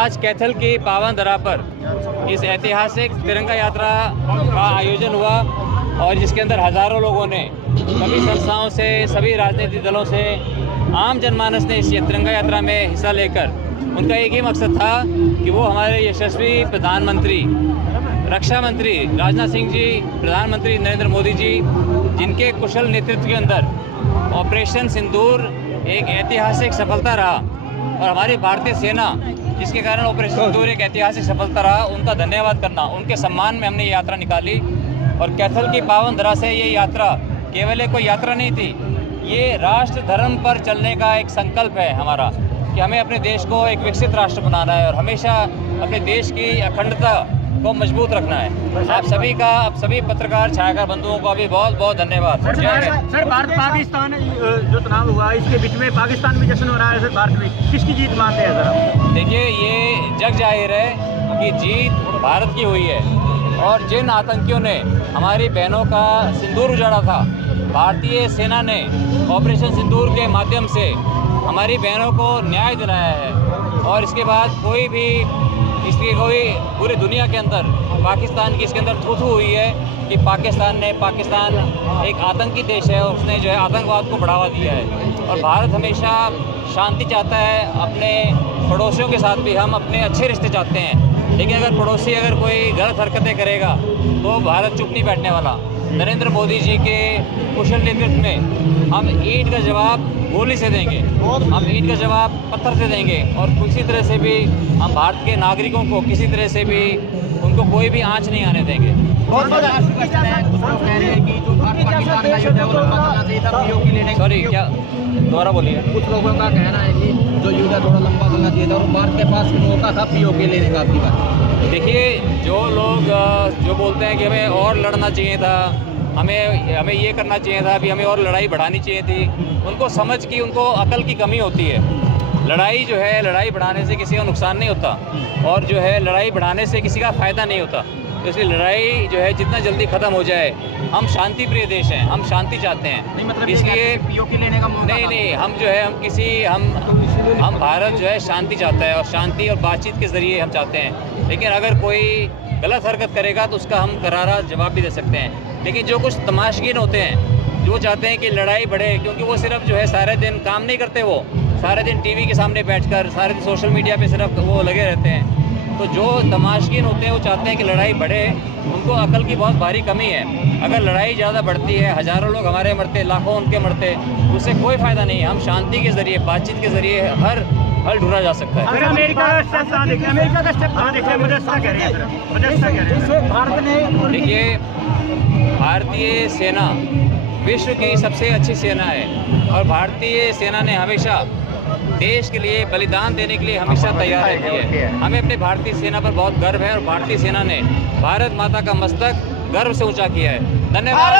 आज कैथल की पावन धरा पर इस ऐतिहासिक तिरंगा यात्रा का आयोजन हुआ और जिसके अंदर हज़ारों लोगों ने सभी संस्थाओं से, सभी राजनीतिक दलों से, आम जनमानस ने इस तिरंगा यात्रा में हिस्सा लेकर उनका एक ही मकसद था कि वो हमारे यशस्वी प्रधानमंत्री, रक्षा मंत्री राजनाथ सिंह जी, प्रधानमंत्री नरेंद्र मोदी जी, जिनके कुशल नेतृत्व के अंदर ऑपरेशन सिंदूर एक ऐतिहासिक सफलता रहा और हमारी भारतीय सेना जिसके कारण ऑपरेशन सिंदूर एक ऐतिहासिक सफलता रहा, उनका धन्यवाद करना, उनके सम्मान में हमने ये यात्रा निकाली। और कैथल की पावन धरा से ये यात्रा केवल एक कोई यात्रा नहीं थी, ये राष्ट्र धर्म पर चलने का एक संकल्प है हमारा कि हमें अपने देश को एक विकसित राष्ट्र बनाना है और हमेशा अपने देश की अखंडता को मजबूत रखना है। आप सभी पत्रकार, छायाकार बंधुओं का भी बहुत बहुत धन्यवाद। सर, भारत पाकिस्तान जो चुनाव हुआ इसके बीच में पाकिस्तान में जश्न हो रहा है, सर भारत में किसकी जीत मानते हैं सर? देखिए, ये जग जाहिर है कि जीत भारत की हुई है और जिन आतंकियों ने हमारी बहनों का सिंदूर उजाड़ा था, भारतीय सेना ने ऑपरेशन सिंदूर के माध्यम से हमारी बहनों को न्याय दिलाया है और इसके बाद कोई पूरी दुनिया के अंदर पाकिस्तान की इसके अंदर थू हुई है कि पाकिस्तान एक आतंकी देश है और उसने जो है आतंकवाद को बढ़ावा दिया है। और भारत हमेशा शांति चाहता है, अपने पड़ोसियों के साथ भी हम अपने अच्छे रिश्ते चाहते हैं, लेकिन अगर पड़ोसी कोई गलत हरकतें करेगा तो भारत चुप नहीं बैठने वाला। नरेंद्र मोदी जी के कुशल नेतृत्व में हम ईंट का जवाब गोली से देंगे, हम ईंट का जवाब पत्थर से देंगे और किसी तरह से भी हम भारत के नागरिकों को किसी तरह से भी उनको कोई भी आंच नहीं आने देंगे। सॉरी, क्या दोबारा बोलिए? कुछ लोगों का कहना है कि जो युद्ध थोड़ा लंबा करना चाहिए था और भारत के पास मौका था पीओके लेने का। आपकी बात देखिए, जो लोग जो बोलते हैं कि हमें और लड़ना चाहिए था, हमें ये करना चाहिए था, अभी हमें और लड़ाई बढ़ानी चाहिए थी, उनको समझ की उनको अकल की कमी होती है। लड़ाई बढ़ाने से किसी का नुकसान नहीं होता और जो है लड़ाई बढ़ाने से किसी का फ़ायदा नहीं होता। तो इसलिए लड़ाई जो है जितना जल्दी ख़त्म हो जाए, हम शांति प्रिय देश हैं, हम शांति चाहते हैं, मतलब इसलिए पीओके लेने का नहीं, हम भारत जो है शांति चाहता है और शांति और बातचीत के ज़रिए हम चाहते हैं। लेकिन अगर कोई गलत हरकत करेगा तो उसका हम करारा जवाब भी दे सकते हैं। लेकिन जो कुछ तमाशगीन होते हैं जो चाहते हैं कि लड़ाई बढ़े, क्योंकि वो सिर्फ जो है सारे दिन काम नहीं करते, वो सारे दिन टीवी के सामने बैठकर सारे दिन सोशल मीडिया पे सिर्फ वो लगे रहते हैं। तो जो तमाशगीन होते हैं वो चाहते हैं कि लड़ाई बढ़े, उनको अकल की बहुत भारी कमी है। अगर लड़ाई ज़्यादा बढ़ती है, हज़ारों लोग हमारे मरते, लाखों उनके मरते, उससे कोई फ़ायदा नहीं है। हम शांति के ज़रिए, बातचीत के ज़रिए हर हल ढूंढा जा सकता है। अमेरिका का स्टेप कहाँ देखें? मुजस्सा कह रहे हैं भारत ने। देखिए, भारतीय सेना विश्व की सबसे अच्छी सेना है और भारतीय सेना ने हमेशा देश के लिए बलिदान देने के लिए हमेशा तैयार रहती है। हमें अपने भारतीय सेना पर बहुत गर्व है और भारतीय सेना ने भारत माता का मस्तक गर्व से ऊंचा किया है। धन्यवाद।